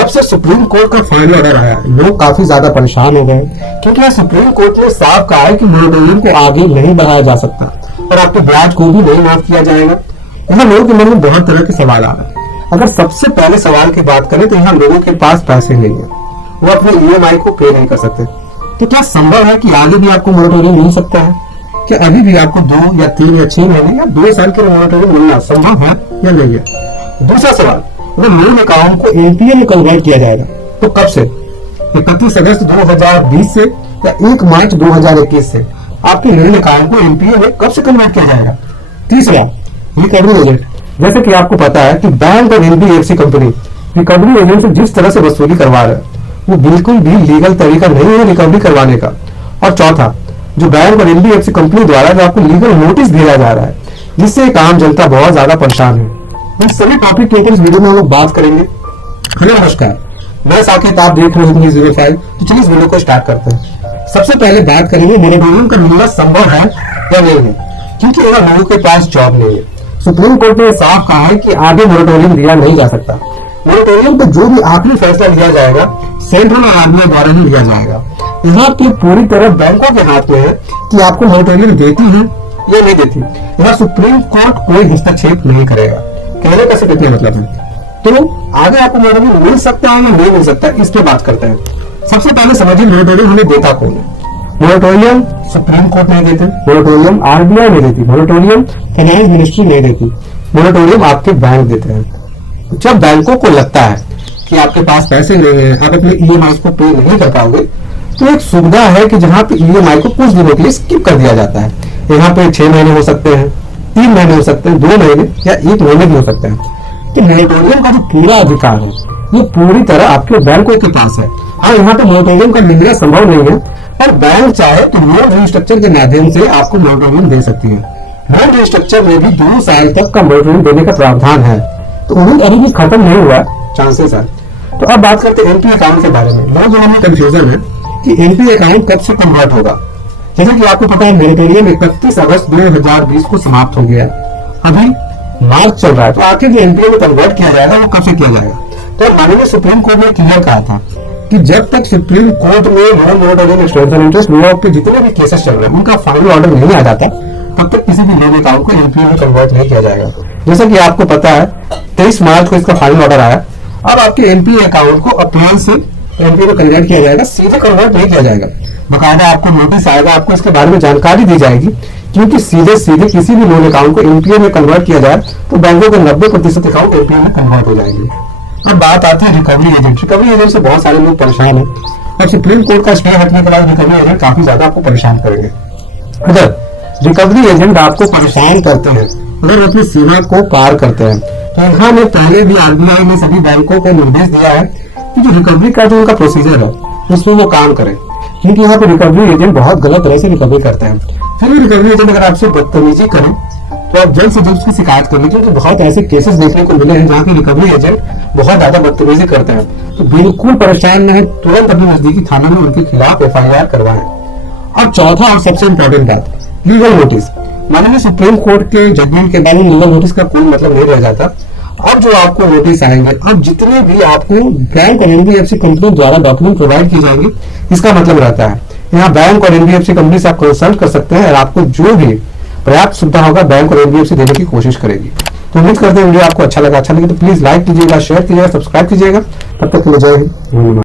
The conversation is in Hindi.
जब से सुप्रीम कोर्ट का फाइनल ऑर्डर आया, लोग काफी ज्यादा परेशान हो गए, क्योंकि सुप्रीम कोर्ट ने साफ कहा है कि मोनोटोरियम को आगे नहीं बढ़ाया जा सकता और आपके ब्याज को भी नहीं माफ किया जाएगा। यहाँ लोगों के मन में बहुत तरह के सवाल आ रहे हैं। अगर सबसे पहले सवाल की बात करें तो यहाँ लोगों के पास पैसे नहीं है, वो अपने EMI को पे नहीं कर सकते। तो क्या संभव है कि आगे भी आपको मोनोटोरियम मिल सकता है? क्या अभी भी आपको 2 या 3 या 6 महीने या 2 साल के मोनोटोरियम मिलना संभव है या नहीं है? दूसरा सवाल, अगर लोन अकाउंट को NPA में कन्वर्ट किया जाएगा तो कब से? 31 अगस्त 2020 से या 1 मार्च 2021 से? आपके लोन अकाउंट को NPA में कब से कन्वर्ट किया जाएगा? तीसरा, रिकवरी एजेंट। जैसे कि आपको पता है कि बैंक और NBFC कंपनी रिकवरी एजेंट से जिस तरह से वसूली करवा रहे हैं वो बिल्कुल भी लीगल तरीका नहीं है रिकवरी करवाने का। और चौथा, जो बैंक और NBFC कंपनी द्वारा जो आपको लीगल नोटिस भेजा जा रहा है, जिससे एक आम जनता बहुत ज्यादा परेशान है। इन सभी टॉपिक के ऊपर इस वीडियो में हम लोग बात करेंगे। हेलो नमस्कार, मैं साकेत, आप देख रहे हैं 05। तो चलिए इस वीडियो को स्टार्ट करते हैं। सबसे पहले बात करेंगे मोनोटोरियम का मिलना संभव है या नहीं है, क्योंकि यहाँ लोगों के पास जॉब नहीं है। सुप्रीम कोर्ट ने साफ कहा है कि आगे मोनोटोरियम दिया नहीं जा सकता। मोनोटोरियम पे जो भी आखिरी फैसला लिया जाएगा सेंट्रल और RBI द्वारा ही लिया जाएगा। यहाँ पे पूरी तरह बैंकों के हाथ में है कि आपको मोनोटोरियम देती है या नहीं देती। यहाँ सुप्रीम कोर्ट कोई हस्तक्षेप नहीं करेगा। कहने का सिर्फ इतना मतलब है। तो आगे आपको मोनोटोरियम मिल सकता है या नहीं मिल सकता है, इस पे बात करते हैं। सबसे पहले समझिए मोनोटोरियम हमें देता कौन है। मोनोटोरियम सुप्रीम कोर्ट नहीं देते, मोनोटोरियम RBI नहीं देती, मोनोटोरियम फाइनेंस मिनिस्ट्री नहीं देती, मोनोटोरियम आपके बैंक देते हैं। जब बैंकों को लगता है कि आपके पास पैसे नहीं है, आप अपने EMI को पे नहीं कर पाओगे, तो एक सुविधा है कि जहाँ पे EMI को कुछ दिनों के लिए स्किप कर दिया जाता है। यहाँ पे 6 महीने हो सकते हैं, 3 महीने हो सकते हैं, 2 महीने या 1 महीने भी हो सकते हैं। तो मोनोटोरियम का जो पूरा अधिकार है ये पूरी तरह आपके बैंकों के पास है। हाँ, यहाँ पे मोनोटोरियम का मिलना संभव नहीं है, और बैंक चाहे तो लोन रिस्ट्रक्चर के माध्यम से आपको मोनोटोरियम दे सकती है। लोन रिस्ट्रक्चर में भी 2 साल तक का मोनोटोरियम देने का प्रावधान है। तो उम्मीद अभी भी खत्म नहीं हुआ, चांसेस है। तो अब बात करते हैं NPA अकाउंट के बारे में। लोगों में कंफ्यूजन है कि NPA अकाउंट कब से कन्वर्ट होगा। जैसे कि आपको पता है मोनोटोरियम 31 अगस्त 2020 को समाप्त हो गया, अभी मार्च चल रहा है। तो आखिर जो NPA में कन्वर्ट किया जाएगा वो कब से किया जाएगा? तो माननीय सुप्रीम कोर्ट ने क्लियर कहा था कि जब तक सुप्रीम कोर्ट में नॉन मोनोटोरियम एक्सटेंशन इंटरेस्ट लॉ के जितने भी केसेस चल रहे हैं उनका फाइनल ऑर्डर नहीं आ जाता, तब तक किसी भी लोन अकाउंट को NPA में कन्वर्ट नहीं किया जाएगा। जैसे कि आपको पता है 23 मार्च को इसका फाइनल ऑर्डर आया। अब आपके NPA अकाउंट को अप्रैल से NPA में कन्वर्ट किया जाएगा, सीधे कन्वर्ट नहीं किया जाएगा। बकायदा आपको नोटिस आएगा, आपको इसके बारे में जानकारी दी जाएगी, क्योंकि सीधे किसी भी लोन अकाउंट को NPA में कन्वर्ट किया जाए तो बैंकों के 90% अकाउंट NPA में कन्वर्ट हो जाएंगे। अब बात आती है रिकवरी एजेंट। रिकवरी एजेंट से बहुत सारे लोग परेशान हैं और सुप्रीम कोर्ट का स्टे हटने के बाद रिकवरी एजेंट काफी ज्यादा आपको परेशान करेंगे। अगर रिकवरी एजेंट आपको परेशान करते हैं, अगर अपनी सीमा को पार करते हैं, तो यहाँ में पहले भी RBI ने सभी बैंकों को निर्देश दिया है कि जो रिकवरी का जो उनका प्रोसीजर है उसमें वो काम करें, क्योंकि यहाँ पे रिकवरी एजेंट बहुत गलत तरह से रिकवरी करते हैं। फिर भी रिकवरी एजेंट अगर आपसे बदतमीजी करें तो आप जल्द से जल्द उसकी शिकायत कर लीजिए, क्योंकि बहुत ऐसे केसेस देखने को मिले हैं जहाँ के रिकवरी एजेंट बहुत ज्यादा बदतमीजी करते हैं। तो बिल्कुल परेशान न है, तुरंत अपने नजदीकी थाना में उनके खिलाफ FIR करवाएं। और चौथा और सबसे इम्पोर्टेंट बात, लीगल नोटिस। माननीय सुप्रीम कोर्ट के जजमेंट के बाद लीगल नोटिस का कोई मतलब नहीं रह जाता। अब जो आपको नोटिस आएंगे, अब जितने भी आपको बैंक और NBFC कंपनी द्वारा डॉक्यूमेंट प्रोवाइड किए जाएंगे, इसका मतलब रहता है यहाँ बैंक और NBFC कंपनी से आप कंसल्ट कर सकते हैं और आपको जो भी पर्याप्त सुविधा होगा बैंक और NBFC देने की कोशिश करेगी। तो उम्मीद करते हैं वीडियो आपको अच्छा लगे तो प्लीज लाइक कीजिएगा, शेयर कीजिएगा, सब्सक्राइब कीजिएगा। तब तक के लिए जय हिंद।